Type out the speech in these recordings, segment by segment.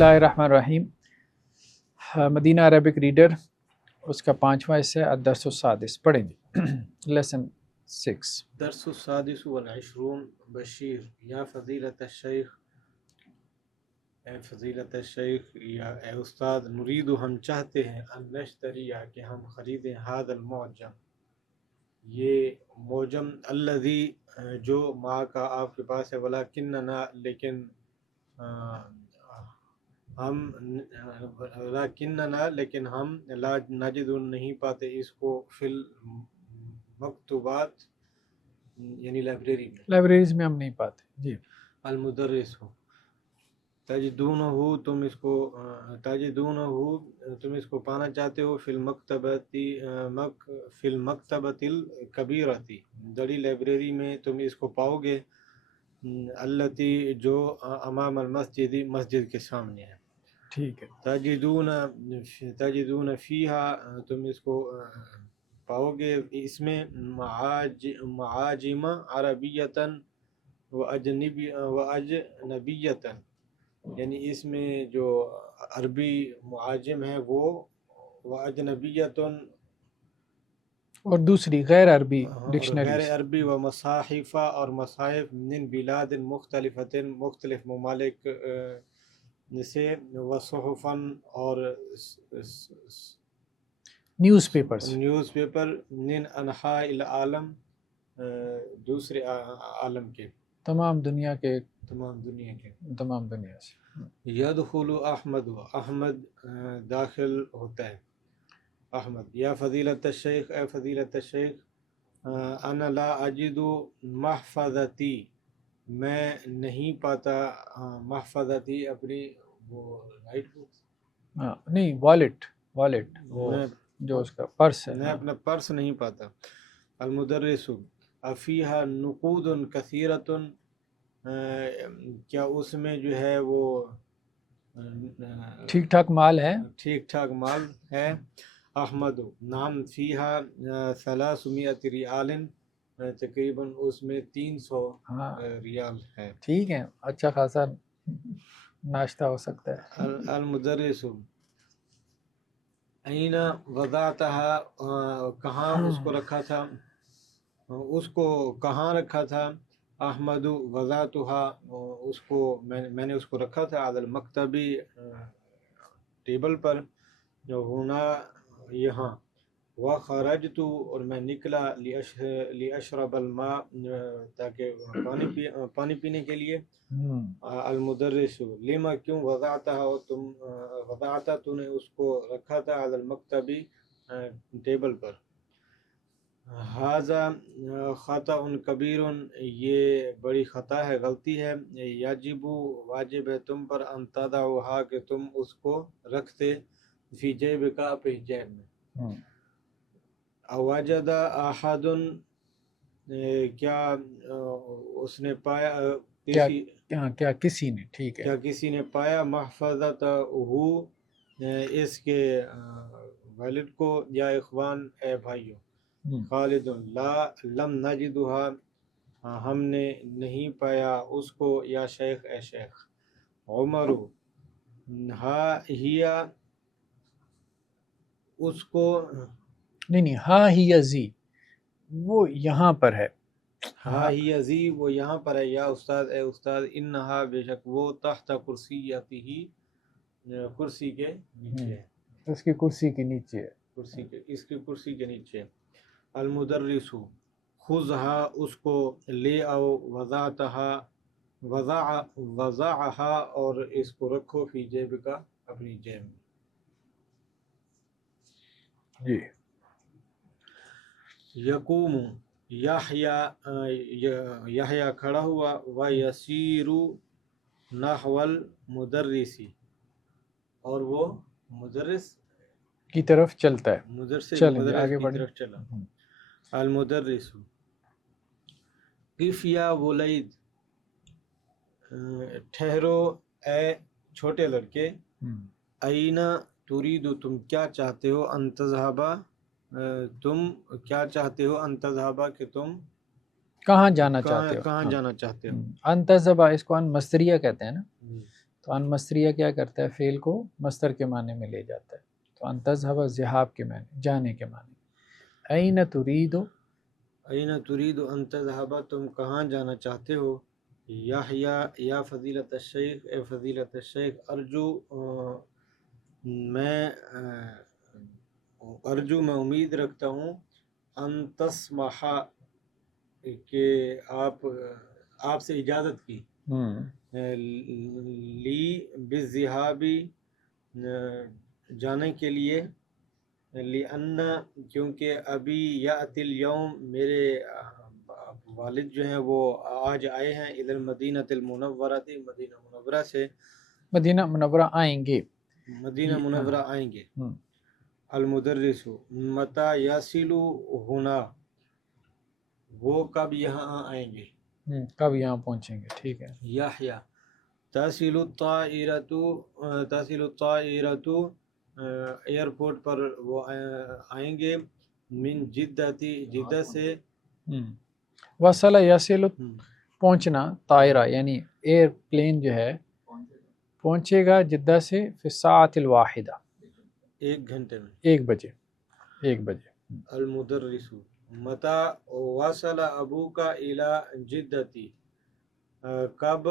اللہ الرحمن الرحیم. مدینہ Arabic reader اس کا 5واں حصہ الدرس السادس پڑھیں گے. لیسن 6. درس السادس والعشرون. بشیر یا فضیلت الشیخ، اے فضیلت الشیخ یا اے استاد، نرید ہم چاہتے ہیں ان نشتری کہ ہم خریدیں هذا المعجم، یہ معجم، الذی جو ما کا آپ کے پاس ہے، ولکننا لیکن ہم لا نجد نہیں پاتے اس کو فی المکتوبات یعنی لائبریریز میں ہم نہیں پاتے. جی. المدرس ہو تجدونہ، تم اس کو پانا چاہتے ہو فی المکتبۃ الکبیرۃ، بڑی لائبریری میں تم اس کو پاؤ گے، التی جو امام المسجد، مسجد کے سامنے ہے. ٹھیک ہے. تجدون فیہا، تم اس کو پاؤ گے اس میں معاجم عربیتاً و اجنبیتاً، یعنی اس میں جو عربی معاجم ہیں وہ و اجنبیتاً اور دوسری غیر عربی غیر ڈکشنریز، عربی، و مصاحف اور مصاحف من بلاد مختلفۃ، مختلف ممالک سے، و صحفاً اور نیوز پیپرز، نیوز پیپر من انحاء العالم، دوسرے عالم کے، تمام دنیا کے، تمام دنیا کے. تمام دنیا سے. یدخل احمد، احمد داخل ہوتا ہے. احمد یا فضیلت الشیخ، اے فضیلت الشیخ، انا لا اجد محفظتی، میں نہیں پاتا محفظتی اپنی وہ رائٹ بکس، نہیں والٹ وہ میں جو اس کا پرس ہے. میں اپنا پرس نہیں پاتا. المدرس افیہا نقود کثیرۃ، کیا اس میں جو ہے وہ ٹھیک ٹھاک مال ہے. ٹھیک ٹھاک مال ہے. احمد نام فیہا 300 ریال، تقریباً اس میں 300 ریال ہے. ٹھیک ہے، اچھا خاصا ناشتہ ہو سکتا ہے. المدرس این وضعتها، کہاں اس کو رکھا تھا، اس کو کہاں رکھا تھا. احمد وضعتها، اس کو میں نے اس کو رکھا تھا علی المکتبی، ٹیبل پر، جو ہونا یہاں. وخرجت، اور میں نکلا، لاشرب الماء، تاکہ پانی پینے کے لیے. المدرس لما، کیوں، وضعتها تو نے اس کو رکھا تھا علی المکتبی، ٹیبل پر. ھذا خطأ کبیر، یہ بڑی خطا ہے، غلطی ہے. یجب، واجب ہے تم پر، ان تضعها، کہ تم اس کو رکھتے، فی جیبک، اپنی جیب میں. اوجد احد، کیا اس نے پایا، کیا کسی نے، ٹھیک ہے، کیا کسی نے پایا، محفظتہ، اس کے والد کو، یا اخوان، اے بھائیوں. خالد لا لم نجدها، ہم نے نہیں پایا اس کو، یا شیخ، اے شیخ. عمر ہا ہیا، اس کو، نہیں ہاں ہی زی، وہ یہاں پر ہے. ہا ہی ازی، وہ یہاں پر ہے، یا استاد، اے استاد. انہا، بے شک وہ، تحت کرسیتہ، کرسی کے نیچے ہے، اس کی کرسی کے نیچے ہے، کرسی کے، اس کی کرسی کے نیچے. المدرس خذھا، اس کو لے آؤ، وضعھا، اور اس کو رکھو، فی جیبک، اپنی جیب میں. جی. یقوم، یحییٰ کھڑا ہوا، ویسیر نحو المدرس، اور وہ مدرس کی طرف چلتا ہے. مدرس آگے کی بڑھیں. طرف چلا. المدرس قف یا ولید، ٹھہرو اے چھوٹے لڑکے. اینا ترید، تم کیا چاہتے ہو، ان تذهبا، تم کیا چاہتے ہو، ان تذهبا، کہ تم کہاں جانا چاہتے ہو. کہاں جانا چاہتے ہو. انتظبا، اس کو ان مصدریہ کہتے ہیں نا. تو ان مصدریہ کیا کرتا ہے؟ فعل کو مصدر کے معنی میں لے جاتا ہے. تو ان تذهب ذہاب کے معنی جانے کے معنی. این ترید این ترید ان تذهب تم کہاں جانا چاہتے ہو؟ یحییٰ یا فضیلت الشیخ اے فضیلت الشیخ ارجو میں امید رکھتا ہوں ان تسمح کہ آپ سے اجازت کی لی بالذہابی جانے کے لیے لأن کیونکہ ابھی یأتی الیوم میرے والد جو ہیں وہ آج آئے ہیں الی المدینہ المنورہ مدینہ منورہ سے. مدینہ منورہ آئیں گے. مدینہ منورہ آئیں گے. المدرس متى یصل ہونا وہ کب یہاں آئیں گے؟ کب یہاں پہنچیں گے. ٹھیک ہے. یحییٰ تصل الطائرۃ ایئرپورٹ پر وہ آئیں گے. من جدہ سے وصل یصل پہنچنا، طائرہ یعنی ایئر پلین جو ہے پہنچے گا جدہ سے فی الساعۃ الواحدہ 1 گھنٹے میں 1 بجے. المدرس متى وصل ابوک الی جدتی کب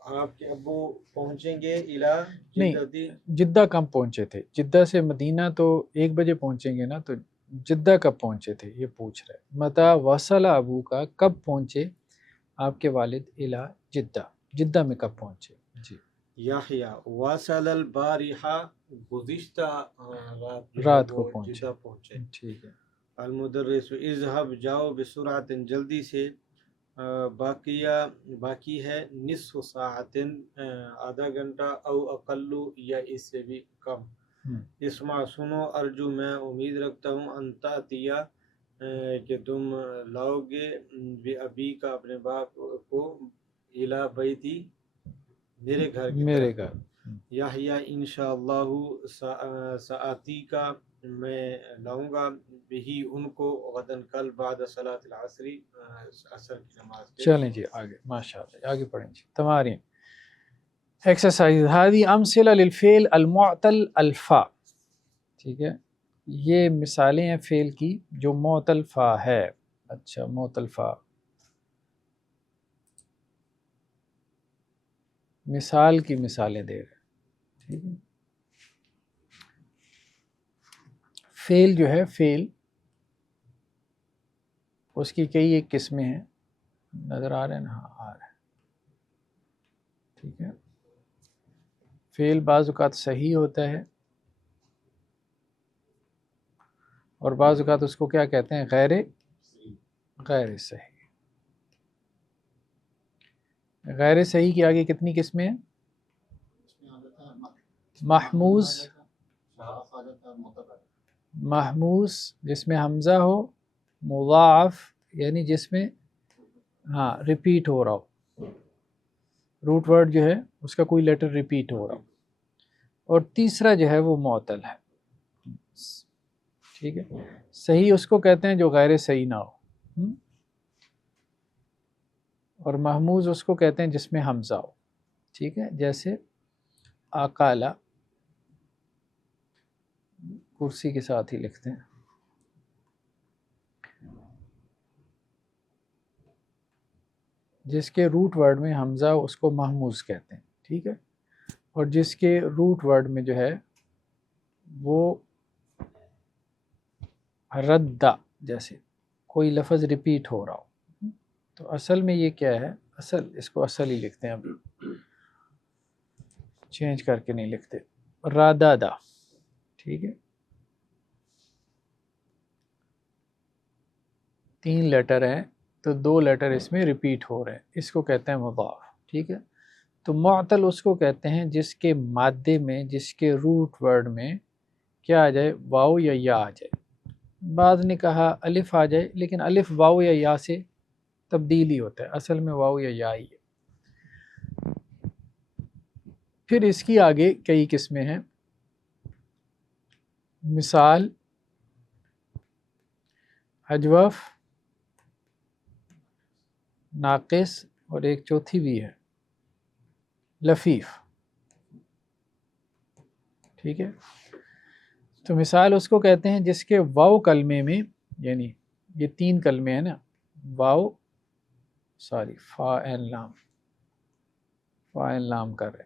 آپ کے ابو پہنچیں گے الی جدتی. جدہ کب پہنچے تھے؟ جدہ سے مدینہ تو 1 بجے پہنچیں گے نا، تو جدہ کب پہنچے تھے یہ پوچھ رہے. متى وصل ابوک کب پہنچے آپ کے والد الی جدہ، جدہ میں کب پہنچے. جی. یحییٰ وصل البارحہ گزشتہ رات کو پہنچے. جدہ پہنچے. ٹھیک ہے. المدرس اذهب جاؤ بسرعت جلدی سے. باقی ہے نصف ساعت آدھا گھنٹہ او اقل یا اس سے بھی کم. اسمع سنو ارجو میں امید رکھتا ہوں ان تأتیہ کہ تم لاؤ گے بے ابی کا اپنے باپ کو الی بیتی میرے گھر کی طرف. یحییٰ انشاءاللہ سآتی کا میں لاؤں گا بہی ان کو غدن کل بعد صلاۃ العصر عصر کی نماز کے. چلیں جی آگے. ماشاءاللہ آگے پڑھیں جی. تمارین ایکسرسائز هذه امثلہ للفعل المعتل الفا. ٹھیک ہے، یہ مثالیں ہیں فعل کی جو معتل فا ہے. اچھا معتل فا. مثال کی مثالیں دے رہے. ٹھیک ہے. فعل جو ہے فعل اس کی کئی ایک قسمیں ہیں. نظر آ رہے ہیں نا؟ ہاں آ رہے ہیں. ٹھیک ہے. فعل بعض اوقات صحیح ہوتا ہے اور بعض اوقات اس کو کیا کہتے ہیں؟ غیر صحیح. غیر صحیح کی آگے کتنی قسمیں ہیں؟ محموز جس میں حمزہ ہو، مضاعف یعنی جس میں ریپیٹ ہو رہا ہو، روٹ ورڈ جو ہے اس کا کوئی لیٹر ریپیٹ ہو رہا ہو. اور تیسرا جو ہے وہ معتل ہے. ٹھیک ہے. صحیح اس کو کہتے ہیں جو غیر صحیح نہ ہو، اور محموز اس کو کہتے ہیں جس میں حمزہ ہو. ٹھیک ہے. جیسے آقالا کرسی کے ساتھ ہی لکھتے ہیں. جس کے روٹ ورڈ میں حمزہ اس کو محموز کہتے ہیں. ٹھیک ہے. اور جس کے روٹ ورڈ میں جو ہے وہ ردہ، جیسے کوئی لفظ ریپیٹ ہو رہا ہو، تو اصل میں یہ کیا ہے؟ اس کو اصل ہی لکھتے ہیں، ابھی چینج کر کے نہیں لکھتے. رادادا. ٹھیک ہے. 3 لیٹر ہیں تو 2 لیٹر اس میں ریپیٹ ہو رہے ہیں، اس کو کہتے ہیں مضاعف. ٹھیک ہے. تو معتل اس کو کہتے ہیں جس کے مادے میں، جس کے روٹ ورڈ میں کیا آ جائے؟ واو یا یا آ جائے. بعض نے کہا الف آ جائے، لیکن الف واو یا یا سے تبدیل ہی ہوتا ہے، اصل میں واو یا یا ہی ہے. پھر اس کی آگے کئی قسمیں ہیں. مثال اجوف، ناقص، اور ایک چوتھی بھی ہے لفیف. ٹھیک ہے. تو مثال اس کو کہتے ہیں جس کے واو کلمے میں، یعنی یہ 3 کلمے ہیں نا، واو فا این لام، فا این لام کر رہے،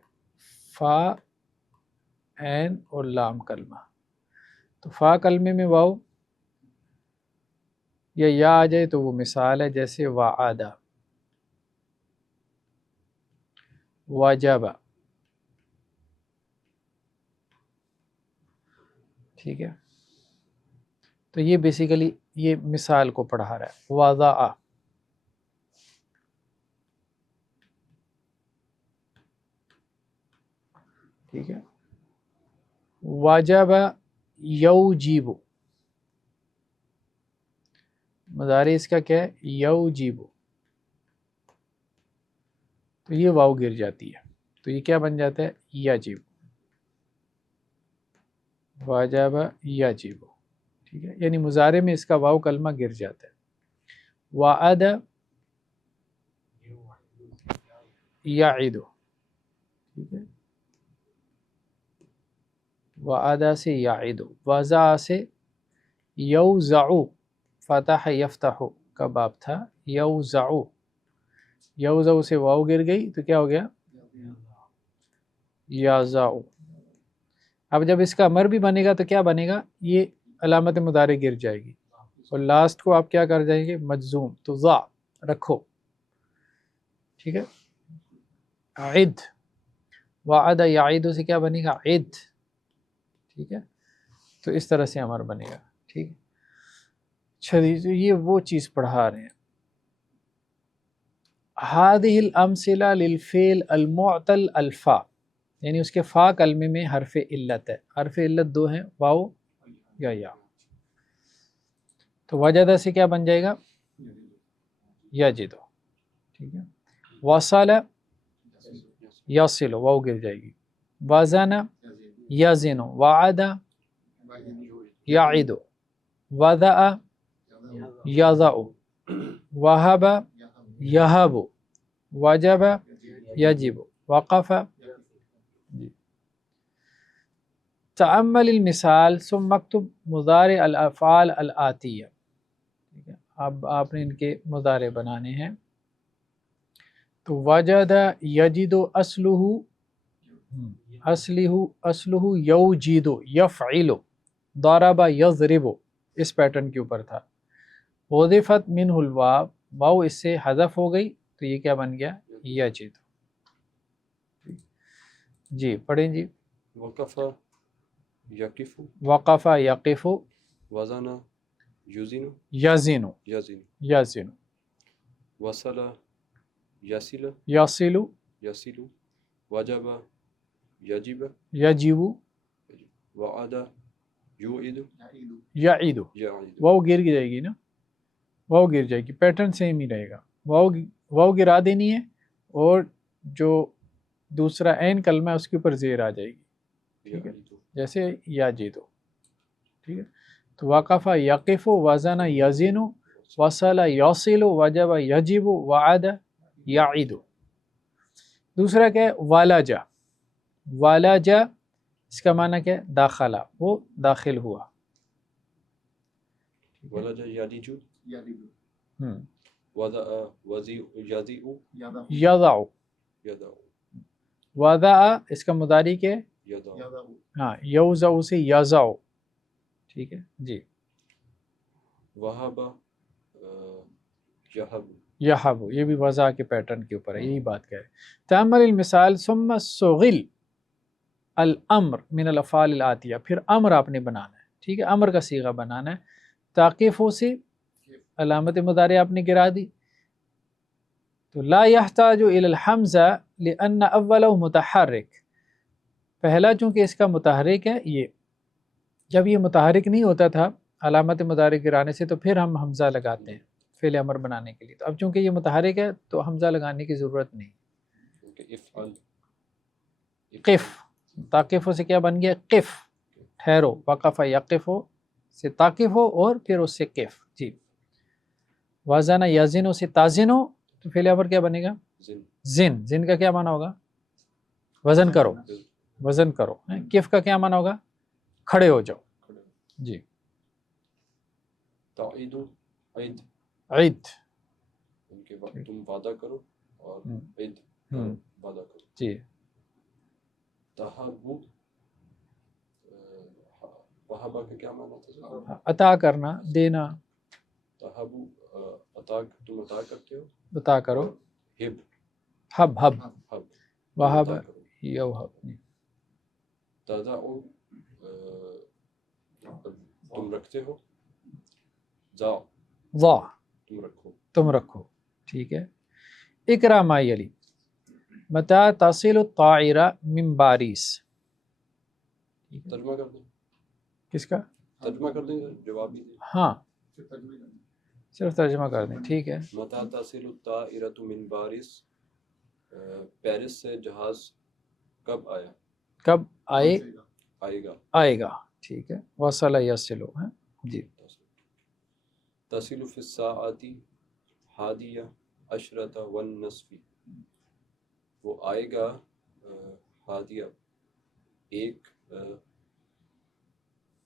فا این اور لام کلمہ. تو فا کلمے میں واو یا آ جائے تو وہ مثال ہے، جیسے وعدہ، واجبہ. ٹھیک ہے. تو یہ بیسیکلی یہ مثال کو پڑھا رہا ہے. وضع، ٹھیک ہے. واجب یوجب، مضارع اس کا کیا ہے؟ یوجب. تو یہ واو گر جاتی ہے، تو یہ کیا بن جاتا ہے؟ یجب. واجب یجب. ٹھیک ہے. یعنی مضارع میں اس کا واو کلمہ گر جاتا ہے. وعد یعد. ٹھیک ہے. وعد سے یعد. وضع سے یوزع، فتح یفتح کا باب تھا، یوزع. یوزع سے واو گر گئی تو کیا ہو گیا؟ یازع. اب جب اس کا امر بھی بنے گا تو کیا بنے گا؟ یہ علامت مضارع گر جائے گی اور لاسٹ کو آپ کیا کر جائیں گے؟ مجزوم. تو ضع رکھو. ٹھیک ہے. عد، وعد یعید سے کیا بنے گا؟ عد. ٹھیک ہے. تو اس طرح سے امر بنے گا. ٹھیک ہے. اچھا، یہ وہ چیز پڑھا رہے ہیں. هذه الامثلہ للفعل المعتل الفا، یعنی اس کے فا کلمے میں حرف علت ہے. حرف علت 2 ہیں، واو یا. تو وجدہ سے کیا بن جائے گا؟ یجدو. ٹھیک ہے. وصل یصل، واو گر جائے گی. وزن یزن، وعد یعد، وضع یضع، وہب یہب، وجب یجب، وقف. تأمل المثال ثم اکتب مضارع الافعال الآتیہ. ٹھیک ہے. اب آپ نے ان کے مضارع بنانے ہیں. تو وجد یجد اصلہ یوجد یفعل، ضرب یضرب، اس پیٹرن کے اوپر تھا. حذفت منہ الواو، واو اس سے حذف ہو گئی تو یہ کیا بن گیا؟ یجد. جی پڑھیں جی. وقف یقف، وقف یقف، وزن یزن یزن یزن، یزن، وصل یصل یصل یصل، وجب یجب یجب، وعد یوعد یعید. یعید. واو گر جائے گی نا، واو گر جائے گی. پیٹرن سیم ہی رہے گا. واو گرا دینی ہے اور جو دوسرا عین کلمہ ہے اس کے اوپر زیر آ جائے گی. ٹھیک ہے. جیسے یاجدو. ٹھیک ہے. تو وقف یقف، وزن یزن، وصل یصل، وجب یجب، وعد یعید. دوسرا کیا ہے؟ والجا. والجا اس کا معنی کیا ہے؟ داخلہ، وہ داخل ہوا. ولج یلج، ہم. وضع وضع یضع یضع. یضع وضع اس کا مضارع کیا ہے؟ یضع. ہاں، یوضع سے یضع. ٹھیک ہے جی. وہب یہب، یحب، یہ بھی وضع کے پیٹرن کے اوپر ہے، یہی بات کہہ رہے ہیں. تأمل المثال ثم استغل الامر من الافعال الآتیہ. پھر امر آپ نے بنانا ہے. ٹھیک ہے. امر کا صیغہ بنانا ہے. تاقیفوں سے علامت مضارع آپ نے گرا دی. تو لا يحتاج الى الحمزہ لان اولہ متحرک. پہلا چونکہ اس کا متحرک ہے، یہ جب یہ متحرک نہیں ہوتا تھا علامت مضارع گرانے سے تو پھر ہم حمزہ لگاتے ہیں فعل امر بنانے کے لیے. تو اب چونکہ یہ متحرک ہے تو حمزہ لگانے کی ضرورت نہیں. قف، تاقیفوں سے کیا بن گیا؟ قف، ٹھہرو. وقف یقف سے تاقیف ہو اور پھر اس سے قف. جی. وزن یزن سے تازن ہو تو فعل امر کیا بنے گا؟ زن. زن. زن کا کیا معنی ہوگا؟ وزن کرو، وزن کرو. کف کا کیا معنی ہوگا؟ کھڑے ہو جاؤ. جی. تعید عید عید ان کے بعد تم وعدہ کرو اور عید وعدہ کرو. جی. تہبو وہابہ کا کیا معنی تھا؟ عطا کرنا، دینا. تہبو عطا، تم عطا کرتے ہو. عطا کرو. ہب حب حب ہب وہب عطا کرو. یوہب. تضع تم رکھتے ہو. ضع ضع تم رکھو. تم رکھو. ٹھیک ہے. اقرا ما یلی متى تصل الطائرة من باريس. ترجمہ کر دیں. کس کا؟ ترجمہ کر دیں، جواب بھی دیں. ہاں صرف ترجمہ کر دیں. ٹھیک ہے. متى تصل الطائرة من باريس، پیرس سے جہاز کب آیا، کب آئے آئے گا. آئے گا. ٹھیک ہے. وصل یصل ہے. جی. تصل فی الساعة حادیہ عشرۃ والنصف، وہ آئے گا حادیہ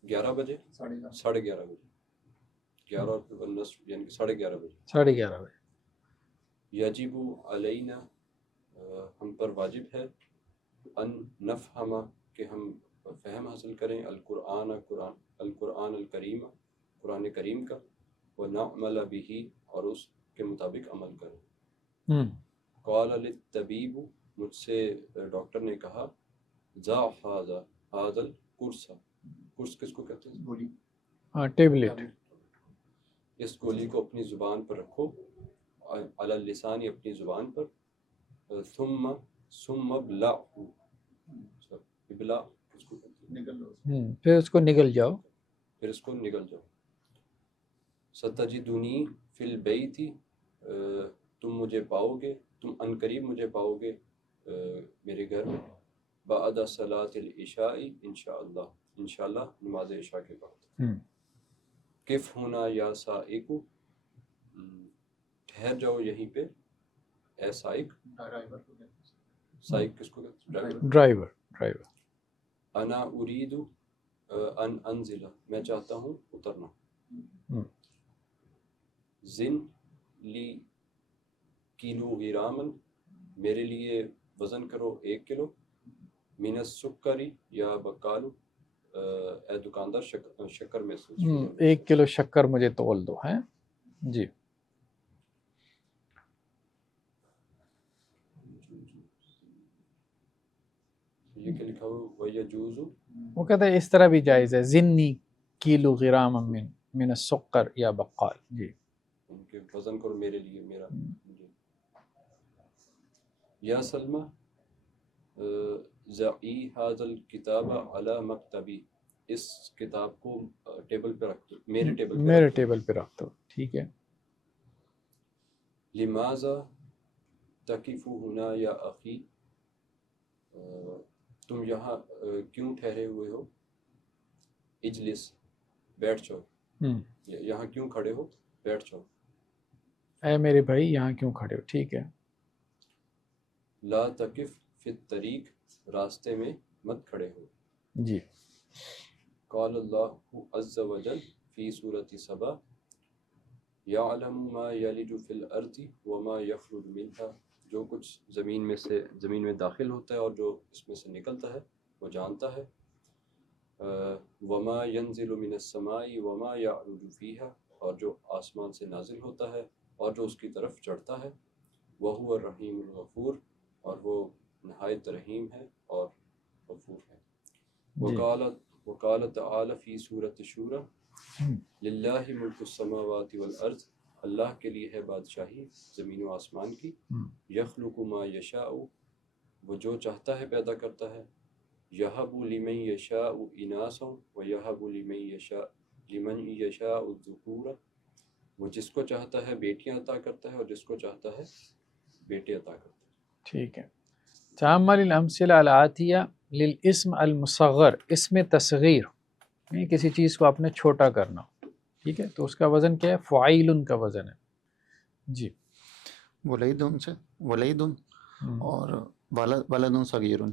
11 بجے، 11:30 بجے. 11 اور والنصف یعنی کہ 11:30 بجے. 11:30 بجے. یجب علینا، ہم پر واجب ہے، ان نفہم کہ ہم فہم حاصل کریں، القرآن الکریم، قرآن کریم کا، ونعمل بہ اور اس کے مطابق عمل کریں. قال للطبیب، مجھ سے ڈاکٹر نے کہا، ضع ھذا القرص، قرص کس کو کہتے ہیں؟ گولی. ہاں ٹیبلٹ. اس گولی کو اپنی زبان پر رکھو، علی اللسان اپنی زبان پر، ثم ابلعہ، ابلاع کس کو کہتے ہیں؟ پھر اس کو نگل جاؤ. پھر اس کو نگل جاؤ. ستجدنی فی البیت، تم مجھے پاؤ گے، تم عنقریب مجھے پاؤ گے میرے گھر میں، بعد صلاۃ العشاء انشاءاللہ، انشاءاللہ نماز عشاء کے بعد. کف ہونا یا سائق، ٹھہر جاؤ یہیں پہ، اے سائق. سائق کس کو کہتے ہیں؟ ڈرائیور. ڈرائیور. انا اريد ان انزل، میں چاہتا ہوں اترنا. زن لی کلو گرامن، میرے لیے وزن کرو 1 کلو، من السکری یا بقالو، اے دکاندار شکر میں سے 1 کلو شکر مجھے تول دو. ہیں جی. یہ کہ لکھا ہو وَيَجُوزُ، وہ کہتا ہے اس طرح بھی جائز ہے، زنی کلو گرام من السکر یا بقال. جی. ان کے وزن کرو میرے لیے میرا. یا سلمہ ضعی ھذا الکتاب علی مکتبی، اس کتاب کو ٹیبل پہ رکھ دو، میرے ٹیبل پہ، میرے ٹیبل پہ رکھ دو. ٹھیک ہے. لماذا تقف ہنا یا اخی، تم یہاں کیوں ٹھہرے ہوئے ہو، اجلس بیٹھ جاؤ، یہاں کیوں کھڑے ہو، بیٹھ جاؤ. اے میرے بھائی یہاں کیوں کھڑے ہو. ٹھیک ہے. لا تقف فی الطریق، راستے میں مت کھڑے ہو. جی. قال اللہ عز وجل فی سورۃ سبا، یعلم ما یلج فی الارض وما یخرج منها، جو کچھ زمین میں داخل ہوتا ہے اور جو اس میں سے نکلتا ہے وہ جانتا ہے. وما ينزل من السماء وما يعرج فيها، اور جو آسمان سے نازل ہوتا ہے اور جو اس کی طرف چڑھتا ہے. وهو الرحیم الغفور، اور وہ نہایت رحیم ہے اور غفور ہے. وقال تعالی فی سورۃ الشورى، للہ ملک السماوات والارض، اللہ کے لیے ہے بادشاہی زمین و آسمان کی. یخلق ما یشاء، وہ جو چاہتا ہے پیدا کرتا ہے. یہب لمن یشاء اناسا ویہب لمن یشاء الذکور، وہ جس کو چاہتا ہے بیٹیاں عطا کرتا ہے اور جس کو چاہتا ہے بیٹے عطا کرتا ہے. ٹھیک ہے. تعمل الامثلہ الآتیہ للاسم المصغر، اسم تصغیر، کسی چیز کو آپ نے چھوٹا کرنا. ٹھیک ہے. تو اس کا وزن کیا ہے؟ فعیل کا وزن ہے. جی. ولیدن سے ولیدن اور ولدن صغیرن.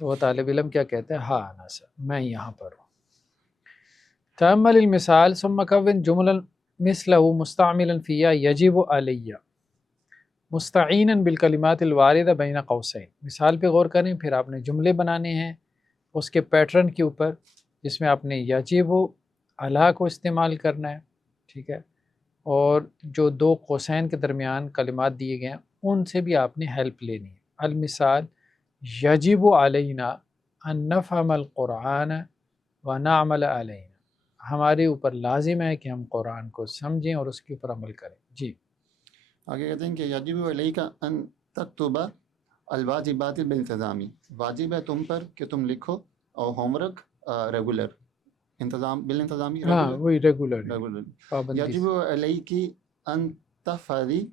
تو وہ طالب علم کیا کہتا ہے؟ ہاں انا سر، میں یہاں پر ہوں. تأمل المثال ثم كون جملا مثله مستعملا فيها يجب علي مستعینا بالکلمات الواردہ بین قوسین. مثال پہ غور کریں، پھر آپ نے جملے بنانے ہیں اس کے پیٹرن کے اوپر جس میں آپ نے یجب علی کو استعمال کرنا ہے، ٹھیک ہے، اور جو دو قوسین کے درمیان کلمات دیے گئے ہیں ان سے بھی آپ نے ہیلپ لینی ہے. المثال یجب علینا ان نفہم القرآن ونعمل علینا، ہمارے اوپر لازم ہے کہ ہم قرآن کو سمجھیں اور اس کے اوپر عمل کریں. جی آگے کہتے ہیں کہ یجب علیک ان تکتب الواجبات بالانتظامی، واجب ہے تم پر کہ تم لکھو اور ہوم ورک ریگولر، انتظام بالانتظامی، ہاں وہی ریگولر ریگولر. پابندی یجب علیک ان تحفظی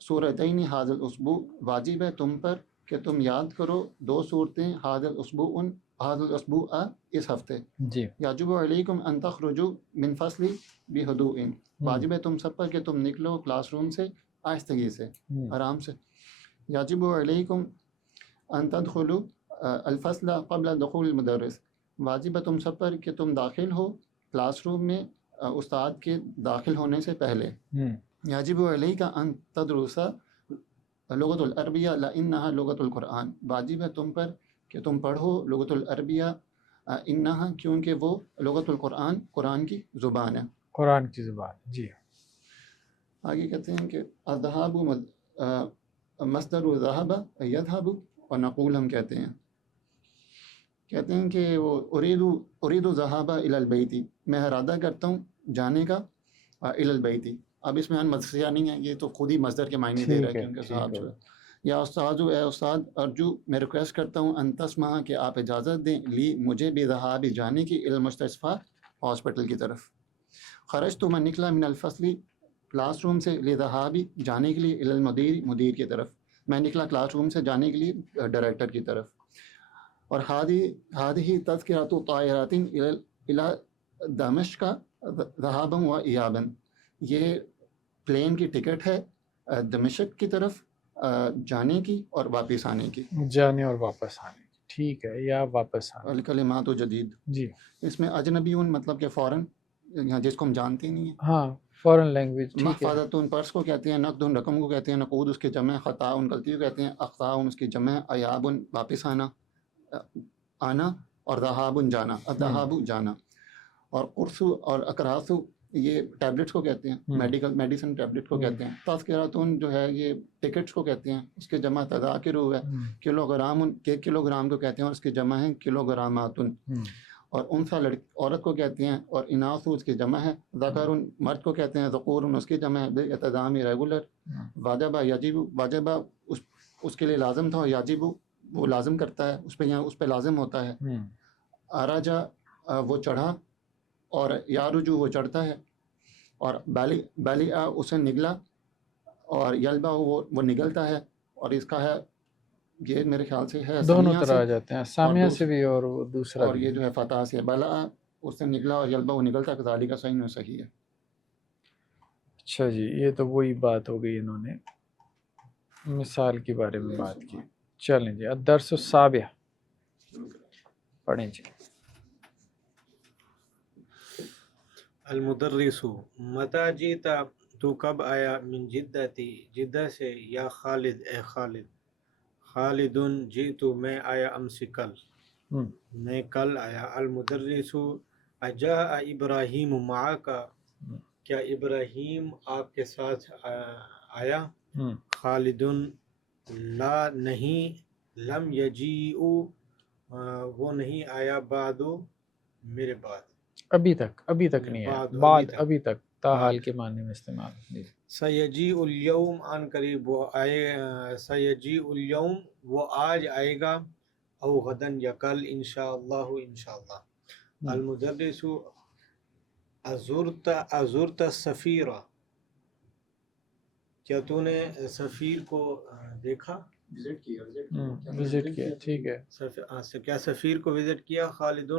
سورتین ھذا الاسبوع، واجب ہے تم پر کہ تم یاد کرو 2 سورتیں ھذا الاسبوع اس ہفتے. جی یجب علیکم ان تخرجوا من فصل بہدوء، واجب ہے تم سب پر کہ تم نکلو کلاس روم سے آہستگی سے، آرام سے. یجب علیکم ان تدخلوا الفصل قبل دخول المدرس، واجب ہے تم سب پر کہ تم داخل ہو کلاس روم میں استاد کے داخل ہونے سے پہلے. یجب علیک ان تدرس لغت العربیہ لانہا لغت القرآن، واجب ہے تم پر کہ تم پڑھو لغت العربیہ انہا کیونکہ وہ لغت القرآن قرآن کی زبان ہے، قرآن کی زبان. جی آگے کہتے ہیں کہ الذہاب مصدر ذہب یذہب، اور نقول ہم کہتے ہیں کہ وہ ارید ذہاب الی البیت، میں ارادہ کرتا ہوں جانے کا الی البیت. اب اس میں مصدریہ نہیں ہے، یہ تو خود ہی مصدر کے معنی دے رہا ہے کیونکہ صاحب جو ہے. یا استاد اے استاد ارجو میں ریکویسٹ کرتا ہوں ان تسمح کہ آپ اجازت دیں لی مجھے بھی ذہاب جانے کی الی المستشفیٰ ہاسپٹل کی طرف. خرجت میں نکلا من الفصل کلاس روم سے، لذہابی جانے کے لیے، الی المدیر مدیر کی طرف، میں نکلا کلاس روم سے جانے کے لیے ڈائریکٹر کی طرف. اور ہادی تذکرۃ طائرات الی دمشق ذہابا و ایابا، یہ پلین کی ٹکٹ ہے دمشق کی طرف جانے کی اور واپس آنے کی، جانے اور واپس آنے کی، ٹھیک ہے، یا واپس آنے. الکلمات جدید. جی اس میں اجنبیون مطلب کہ فورن، جس کو ہم جانتے ہی نہیں ہیں. ہاں فورن لینگویج، ٹھیک ہے. محفظتون پرس کو کہتے ہیں، نقد رقم کو کہتے ہیں، نقود اس کے جمع، خطا کغلطی کو کہتے ہیں، اخطاء اس کی جمع، ایاب واپس آنا اور ذہاب جانا، الذہاب جانا. اور قرص اور اقراص یہ ٹیبلٹس کو کہتے ہیں، میڈیسن ٹیبلٹ کو کہتے ہیں. تذکراتون جو ہے یہ ٹکٹس کو کہتے ہیں، اس کے جمع تذاکر ہے. کلو گرام کلو گرام کو کہتے ہیں اور اس کی جمع ہے کلو گراماتن. اور انثیٰ عورت کو کہتے ہیں، اور اناث اس کی جمع ہے. ذکر مرد کو کہتے ہیں، ذکور اس کی جمع ہے. بالانتظام ریگولر. واجبہ یجب، واجبہ اس کے لیے لازم تھا، اور یجب وہ لازم کرتا ہے، اس پہ لازم ہوتا ہے. آراجا وہ چڑھا، اور یارجو وہ چڑھتا ہے. اور بالی اسے نگلا، اور یلبا وہ نگلتا ہے. اور اس کا ہے یہ میرے خیال سے ہے دونوں سامیہ طرح سے، آ جاتے ہیں، سامیہ سے بھی اور دوسرا اور بھی. یہ جو ہے فتح سے. بلا اس سے نکلا اور یلبا وہ نکلتا، کذالک کا صحیح میں صحیح ہے. اچھا جی، یہ تو وہی بات ہو گئی، انہوں نے مثال کے بارے میں بات کی. چلیں جی، الدرس السابع پڑھیں جی. المدرس متى جئت، تو کب آیا، من جدتی جدہ سے، یا خالد اے خالد. خالد جئت میں آیا، امس کل میں کل آیا. المدرس اجاء ابراہیم معک، کیا ابراہیم آپ کے ساتھ آیا. خالد لا نہیں، لم یجیء وہ نہیں آیا، بعد میرے بعد، ابھی تک نہیں ہے، بعد ابھی تک تا حال کے معنی میں استعمال. سیجیء الیوم عن قریب وہ آئے، سیجیء الیوم وہ آج آئے گا، او غدن یا کل، انشاءاللہ انشاءاللہ. المدرس ازرت السفیر، کیا تو نے سفیر کو دیکھا، وزٹ کیا، ٹھیک ہے. کیا سفیر کو وزٹ کیا. خالد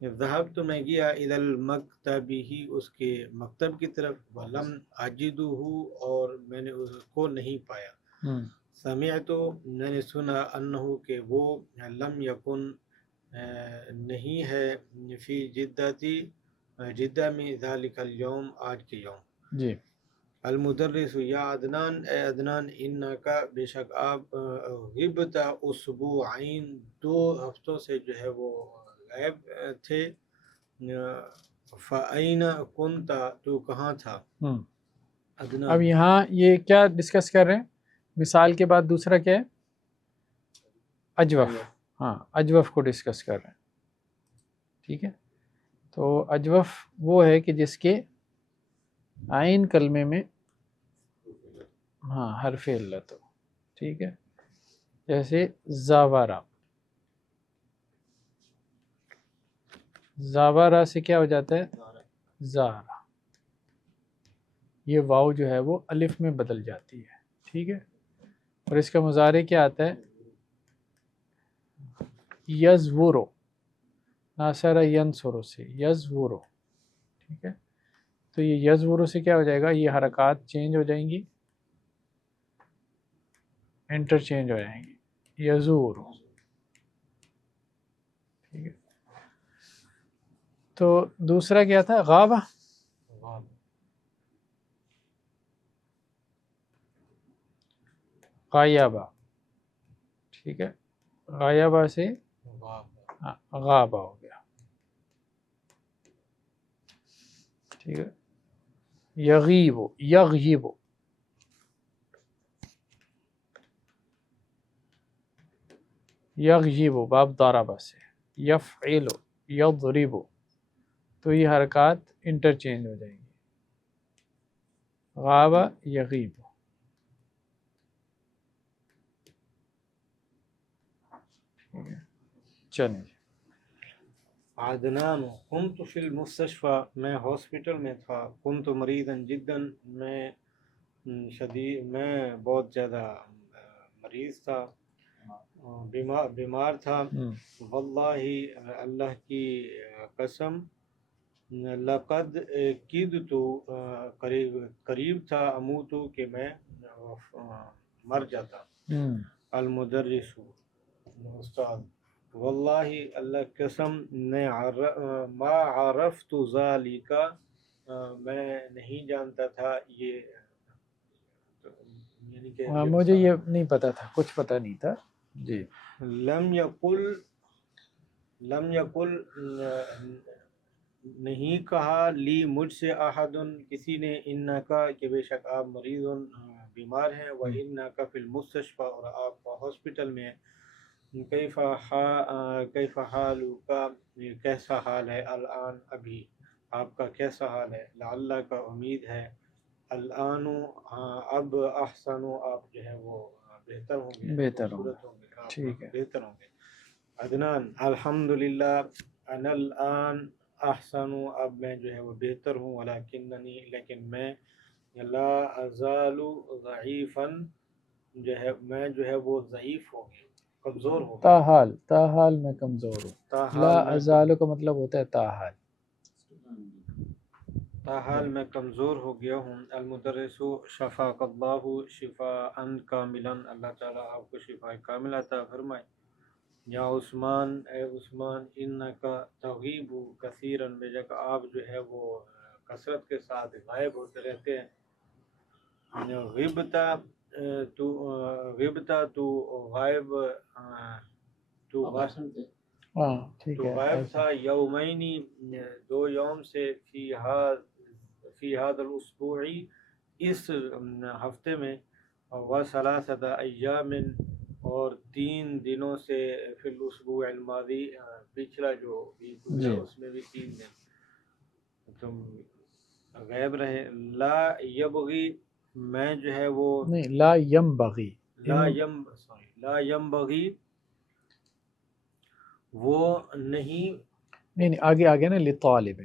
ذہب تو میں گیا، الی المکتب ہی اس کے مکتب کی طرف، ولم اجدہ اور میں نے اس کو نہیں پایا. سمعت میں نے سنا انہو کہ وہ لم یکن نہیں ہے فی جدتی جدہ میں ذالک اليوم آج کے یوم. جی المدرس یا عدنان اے عدنان انکا بے شک آپ غبت اسبوعین 2 ہفتوں سے جو ہے وہ غائب تھے. فَأَيْنَ كُنْتَ تو کہاں تھا. اب عدنان یہاں یہ کیا ڈسکس کر رہے ہیں؟ مثال کے بعد دوسرا کیا ہے؟ اجوف. ہاں اجوف کو ڈسکس کر رہے ہیں. ٹھیک ہے، تو اجوف وہ ہے کہ جس کے عین کلمے میں ہاں حرف علت ہو. ٹھیک ہے، جیسے زاورا. زاورا سے کیا ہو جاتا ہے؟ زارا. یہ واو جو ہے وہ الف میں بدل جاتی ہے. ٹھیک ہے، اور اس کا مضارع کیا آتا ہے؟ یزورو. ناصر ینصرو سے یزورو. ٹھیک ہے، تو یہ یزورو سے کیا ہو جائے گا؟ یہ حرکات چینج ہو جائیں گی، انٹرچینج ہو جائیں گی. یزورو. ٹھیک ہے، تو دوسرا کیا تھا؟ غابہ. غایبہ. ٹھیک ہے، غایبہ سے غابہ ہو گیا. ٹھیک ہے، یغیب یغیب. یغیب باب ضربہ سے. یفعل یضرب. تو یہ حرکات انٹرچینج ہو جائیں گی. غابہ یغیب. چلیں. عدنان كنت فی المستشفى میں ہاسپٹل میں تھا. كنت مریضا جدا میں بہت زیادہ مریض تھا، بیمار تھا. واللہ اللہ کی قسم لقد کدت قریب تھا اموتو کہ میں مر جاتا. المدرس استاد واللہ اللہ قسم ما عرفت ذالک میں نہیں جانتا تھا یہ، یعنی کہ مجھے یہ نہیں پتا تھا، کچھ پتا نہیں تھا. جی لم یقل نہیں کہا لی مجھ سے احد کسی نے انکا کہ بے شک آپ مریض بیمار ہیں، و انکا فی المستشفى اور آپ ہاسپٹل میں. کیف حالک کیسا حال ہے، الان ابھی آپ کا کیسا حال ہے، لعل کا امید ہے، الان اب احسن آپ جو ہے وہ بہتر ہوں گے، بہتر ہوں خوبصورت ہوں گے، ٹھیک ہے. بہتر ہوں گے. عدنان الحمدللہ انا الان احسن اب میں جو ہے وہ بہتر ہوں، ولکننی لیکن میں لا ازال ضعیفا جو ہے میں جو ہے وہ ضعیف ہوں گی، کمزور ہوں گی. تاحال میں کمزور ہوں. لا ازالو کا مطلب ہوتا ہے تاحال. تاحال میں کمزور ہو گیا ہوں. المدرس شفاک اللہ شفاء کاملا اللہ تعالیٰ آپ کو شفاء کامل عطا فرمائے. یا عثمان اے عثمان انکا تغیب کثیرا بے شک آپ جو ہے وہ کثرت کے ساتھ غائب ہوتے رہتے ہیں. غبتا تو غائب تو غائب تھا یومینی 2 یوم سے فی هذا الاسبوع اس ہفتے میں، و ثلاثۃ ایام اور 3 دنوں سے فی الاسبوع الماضی پچھلا جو بھی گزرا اس میں بھی 3 دن تم غائب رہے. لا یبغی میں جو ہے وہ نہیں، لا ینبغی. لا ینبغی وہ نہیں آگے نا لطالب.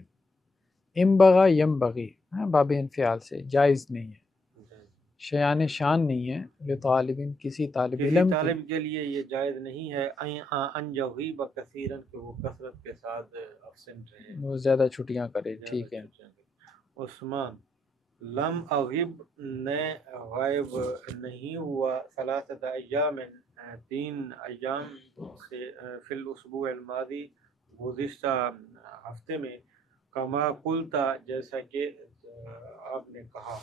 انبغا ینبغی باب انفعال سے جائز نہیں ہے، شیان شان نہیں ہے. لطالب کسی طالب علم کے لیے یہ جائز نہیں ہے ان یغیب کثیرا کہ وہ کثرت کے ساتھ ابسنٹ رہے، وہ زیادہ چھٹیاں کرے. ٹھیک ہے. عثمان لم اغب نے غائب نہیں ہوا ثلاثۃ ایام 3 ایام سے فی الاسبوع الماضی گزشتہ ہفتے میں کما قلتا جیسا کہ آپ نے کہا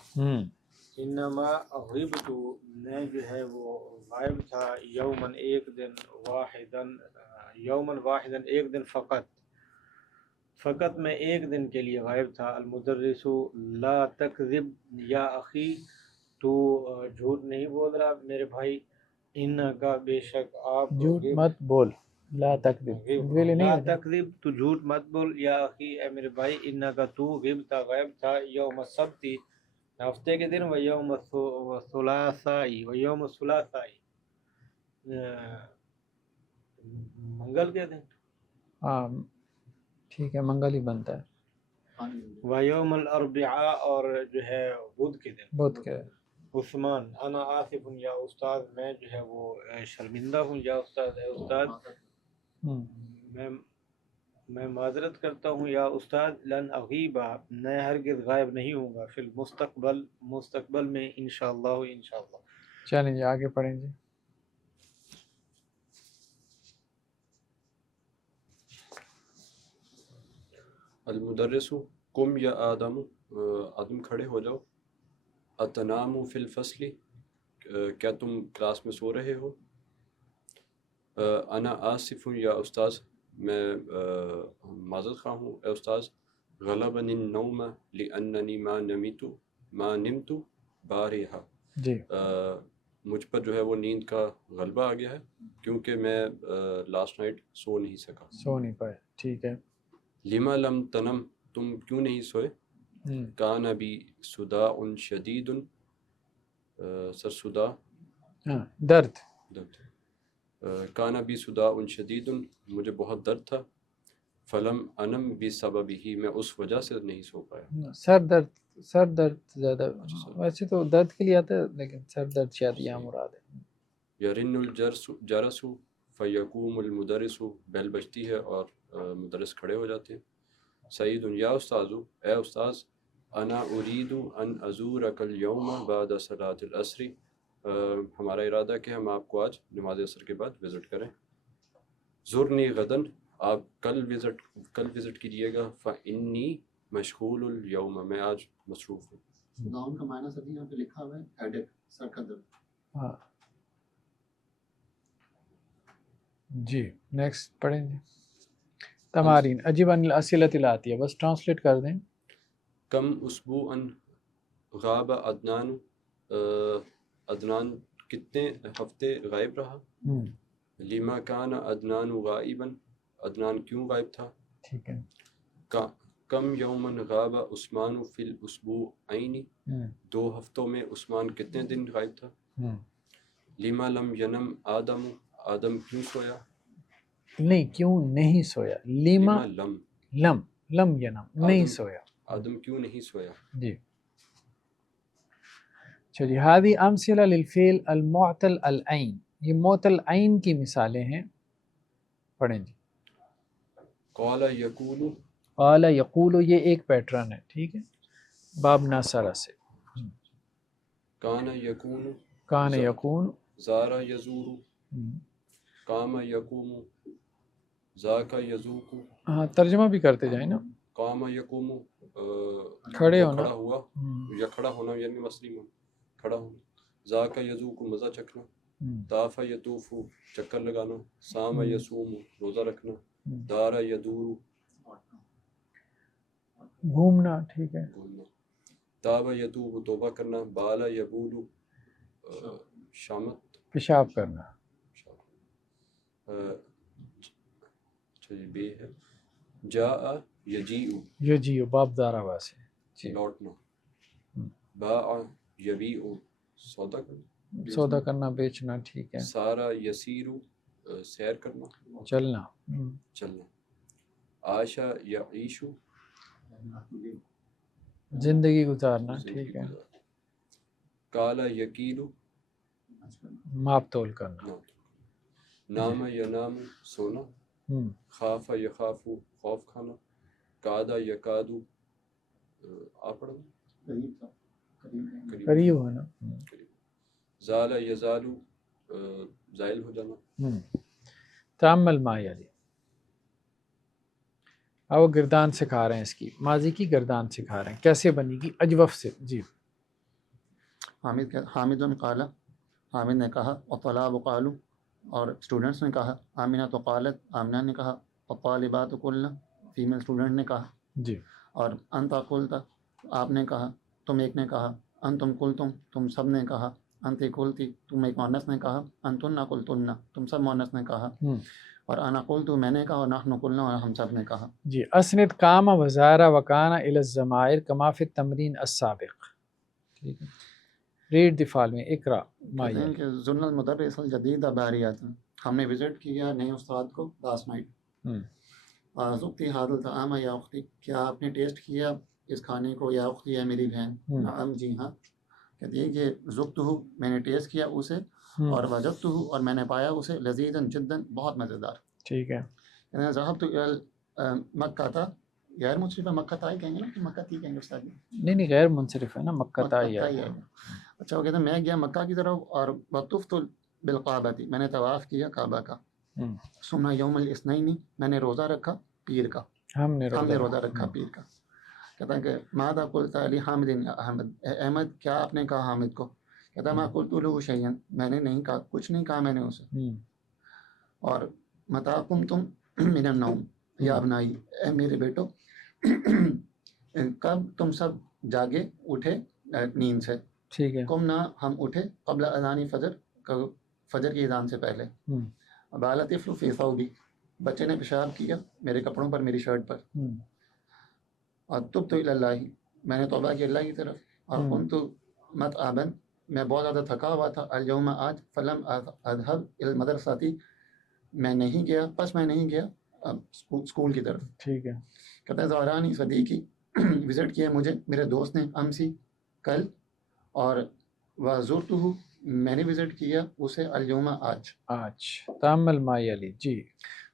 انما غبت میں جو ہے وہ غائب تھا یومن ایک دن واحدن ایک دن فقط میں ایک دن کے لیے غائب تھا المدرس لا تکذب یا اخی تو جھوٹ نہیں بول رہا میرے بھائی ان کا بے شک آپ جھوٹ مت بول لا تکذب لا تکذب تو جھوٹ مت بول یا اخی اے میرے بھائی ان کا تو غبتا غائب تھا یوم السبت ہفتے کے دن و یوم الثلاثائی منگل کے دن ہاں ٹھیک ہے منگل ہی بنتا ہے و یوم الاربعاء اور جو ہے بدھ کے دن بدھ کے عثمان انا آصف یا استاد میں جو ہے وہ شرمندہ ہوں یا استاد ہے استاد میں معذرت کرتا ہوں یا استاد لن اغیبا میں ہرگز غائب نہیں ہوں گا فی مستقبل میں انشاءاللہ چلیں جی آگے پڑھیں جی المدرس قم یا آدم آدم کھڑے ہو جاؤ اتنام فی الفصل کیا تم کلاس میں سو رہے ہو انا آصف یا استاذ میں معذرت خواہ ہوں اے استاذ غلبنی النوم لاننی ما نمت بارحا جی مجھ پر جو ہے وہ نیند کا غلبہ آ گیا ہے کیونکہ میں لاسٹ نائٹ سو نہیں پائے ٹھیک ہے لما لم تنم تم کیوں نہیں سوئے کان ابی صداع شدید سر صداع درد کان ابی صداع شدید مجھے بہت درد تھا فلم انم بسببہ میں اس وجہ سے نہیں سو پایا سر درد زیادہ ویسے تو درد کے لیے آتا ہے لیکن سر درد شاید یہاں مراد ہے یرن الجرس فیقوم المدرس بیل بجتی ہے اور مدرس کھڑے ہو جاتے ہیں سعید یا استاذ اے استاذ انا اريد ان ازورک اليوم بعد صلاۃ العصر ہمارا ارادہ کہ ہم آپ کو آج نماز عصر کے بعد وزٹ کریں زرنی غدن آپ کل وزٹ کیجیے گا فانی مشغول اليوم میں آج مصروف ہوں نام کا معنی سر یہاں پہ لکھا ہوا ہے ہیڈک سر کا درد ہاں جی نیکسٹ پڑھیں جی تمارین عجیب ان الاسئلۃ الاتیہ بس ٹرانسلیٹ کر دیں کم اسبوعا غاب عدنان کتنے ہفتے غائب رہا لما کان عدنان غائبا عدنان کیوں غائب تھا ٹھیک ہے کم یومن غاب عثمان فی الاسبوعین 2 ہفتوں میں عثمان کتنے دن غائب تھا لما لم ینم آدم کیوں سویا نہیں کیوں نہیں سویا لما لم ینم نہیں سویا آدم کیوں نہیں سویا جی چلیے ہادی امثلہ للفعل المعتل العین یہ معتل عین کی مثالیں ہیں پڑھیں جی قال یقول قال یقول یہ ایک پیٹرن ہے ٹھیک ہے باب ناصرہ سے کان یکون کان یکون زارا یزور قام یقوم ذاک یذوق ہاں ترجمہ بھی کرتے جائیں نا قام یقوم کھڑے ہونا کھڑا ہوا یا کھڑا ہونا یعنی مسلم کھڑا ہونا ذاک یذوق مزہ چکھنا طاف یطوف چکر لگانا صام یصوم روزہ رکھنا دار یدور گھومنا ٹھیک ہے گھومنا تاب یتوب توبہ کرنا بالا یبول شامت پیشاب کرنا اچھا یہ بے ہے جاء یجیء یجیء باب دارا واسی لوٹنا باع یبیع سودا کرنا بیچنا ٹھیک ہے سارا یسیر سیر کرنا چلنا عاشا یعیش زندگی گزارنا ٹھیک ہے کالا یکیل ماپ تول کرنا نام ینام سونا خاف یخاف خوف کھانا کادا یکادو قریب ہونا. زال یزالو زائل ہو جانا. تعمل ما یلی. اب وہ گردان سکھا رہے ہیں، اس کی ماضی کی گردان سکھا رہے ہیں کیسے بنے گی اجوف سے. جی حامد قال، حامد نے کہا، وطلاب قالو، اور اسٹوڈنٹس نے کہا، آمینہ تو قالت، آمینہ نے کہا، وطالبات قلنا، فیمیل اسٹوڈنٹ نے کہا. جی. اور انتا قلتا، آپ نے کہا، تم ایک نے کہا، انتم قلتم، تم سب نے کہا، انتی قلتی، تم ایک مؤنث نے کہا، انتن قلتن، تم سب مؤنث نے کہا، اور انا قلت، میں نے کہا، اور نحن قلنا، اور ہم سب نے کہا. جی. اسند قام وزارہ وکانا الی الضمائر کما فی التمرین السابق. ٹھیک ہے. Read the following. اقرا ما کہتے ہیں یلی. کہ ظن المدرس الجدید باریات، ہم نے وزٹ کیا نئے استاد کو لاسٹ نائٹ. ذقتی هذا الطعام یا اختی، کیا آپ نے ٹیسٹ کیا اس کھانے کو، یا اختی ہے میری بہن. نعم، جی ہاں. کہتی ہے کہ ذقتہ، میں نے ٹیسٹ کیا اسے، اور وجدتہ، اور میں نے پایا اسے، لذیذا جدا، بہت مزیدار. ٹھیک ہے. ذهبت الى مکہ تھا، غیر منصرف مکہ تھا ہی کہیں گے نا، کہ مکہ تھی کہیں گے استاد. نہیں غیر منصرف ہے نا، مکہ تا ہی ہے. اچھا، وہ کہتے ہیں میں گیا مکہ کی طرف، اور وطفت بالکعبہ، میں نے طواف کیا کعبہ کا. ثم یوم الاثنین، میں نے روزہ رکھا پیر کا. ہم نے روزہ رکھا پیر کا. کہتا ہے کہ ماذا قلت علی حامد یا احمد، احمد کیا آپ نے کہا حامد کو. کہتا ہے ما قلت له شیئا، میں نے نہیں کہا، کچھ نہیں کہا میں نے اسے. اور متی قمتم من النوم یا ابنائی، اے میرے بیٹو کب تم سب جاگے اٹھے نیند سے. ٹھیک ہے. قمنا، ہم اٹھے، قبل اذان فجر، فجر کی اذان سے پہلے. بال طفل فی ثوبی، بچے نے پیشاب کیا میرے کپڑوں پر، میری شرٹ پر. اور تبت الی اللہ، میں نے توبہ کی اللہ کی طرف. اور كنت متعبا، میں بہت زیادہ تھکا ہوا تھا. اليوم، آج. فلم اذهب الى المدرسة، میں نہیں گیا، پس میں نہیں گیا اسکول کی طرف. ٹھیک ہے. کہتا ہے زارانی صدیقی، وزٹ کیا مجھے میرے دوست نے، امسی، کل. اور وزرتہ، میں نے وزٹ کیا اسے، اليوم، آج. تعمل ما یلی. جی.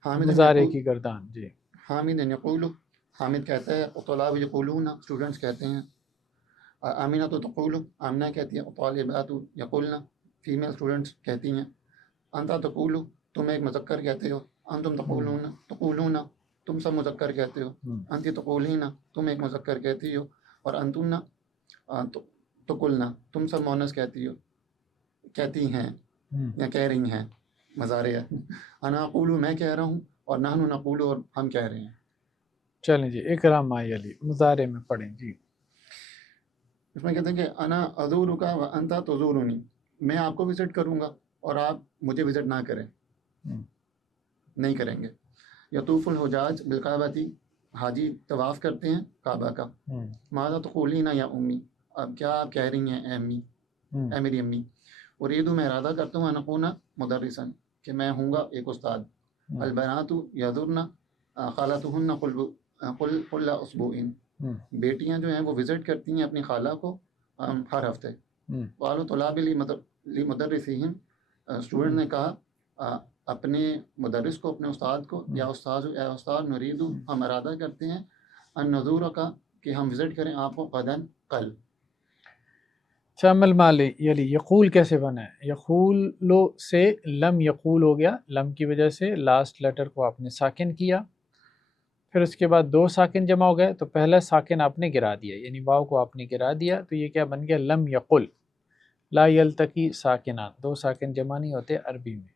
حامد مضارع کی گردان. جی. حامد یقول، حامد کہتا ہے، طلاب یقولون، اسٹوڈنٹس کہتے ہیں. آمینہ تو تقول، آمینہ کہتی ہے. طالبات یقولن، فیمیل اسٹوڈنٹس کہتی ہیں. انتا تقول، تم ایک مذکر کہتے ہو. انتم تقولون، تم سب مذکر کہتے ہو. انتی تقولین، تم ایک مذکر کہتی ہو. اور انتن تقولنا، تم سب مؤنث کہتی ہو، کہتی ہیں یا کہہ رہی ہیں. مضارع ہے. انا اقول، میں کہہ رہا ہوں. اور نحن نقول، اور ہم کہہ رہے ہیں. چلیں جی. اقرا ما یلی، مضارع میں پڑھیں. جی. اس میں کہتے ہیں کہ انا ازورک و انت تزورنی، میں آپ کو وزٹ کروں گا اور آپ مجھے وزٹ نہ کریں، نہیں کریں گے. یطوف الحجاج بالکعبۃ، حاجی طواف کرتے ہیں کعبہ کا. ماذا تقولین یا امی، اب کیا آپ کہہ رہی ہیں اے امی، اے میری امی. ارید، میں ارادہ کرتا ہوں، ان اکون مدرسا، کہ میں ہوں گا ایک استاد. البنات یزورن خالتہن کل اسبوع، بیٹیاں جو ہیں وہ وزٹ کرتی ہیں اپنی خالہ کو ہر ہفتے. قالوا طلاب لمدرسہم، اسٹوڈنٹ نے کہا اپنے مدرس کو، اپنے استاد کو. یا استاد، اے استاد، نرید، ہم ارادہ کرتے ہیں، ان نزور کا، کہ ہم وزٹ کریں آپ کو، غدن، کل. تعمل ما یلی، یقول کیسے بنا ہے؟ یقولو سے لم یقول ہو گیا، لم کی وجہ سے لاسٹ لیٹر کو آپ نے ساکن کیا. پھر اس کے بعد دو ساکن جمع ہو گئے، تو پہلا ساکن آپ نے گرا دیا، یعنی واو کو آپ نے گرا دیا. تو یہ کیا بن گیا؟ لم یقل. لا یلتقی ساکنان، دو ساکن جمع نہیں ہوتے عربی میں.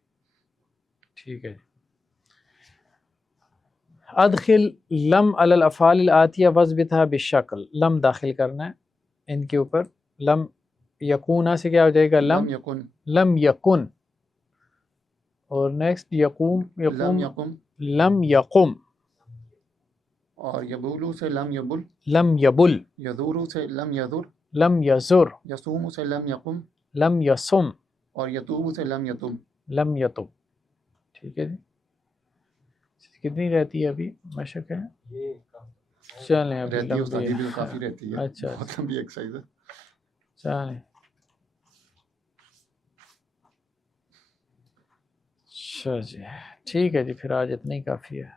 ٹھیک ہے. ادخل لم علی الافعال الآتیہ واثبتھا بالشکل، لم داخل کرنا ہے ان کے اوپر. لم یکونا سے کیا ہو جائے گا؟ لم یکن. لم یکن. اور نیکسٹ یقوم، لم یقم. لم یقم. اور یبولو سے لم یبل. لم یبل. یذورو سے لم یذر. لم یزر. یصوم سے لم یقم. لم یصم. اور یتوب سے لم یتوب. لم یتوب. ٹھیک ہے جی. کتنی رہتی ہے ابھی؟ مشق ہے. چلیں ابھی رہتی ہے لمبی استادی بھی ہے. کافی رہتی ہے. اچھا بہت لمبی ایکسرسائز ہے. چلیں. اچھا جی، ٹھیک ہے جی. پھر آج اتنا ہی کافی ہے.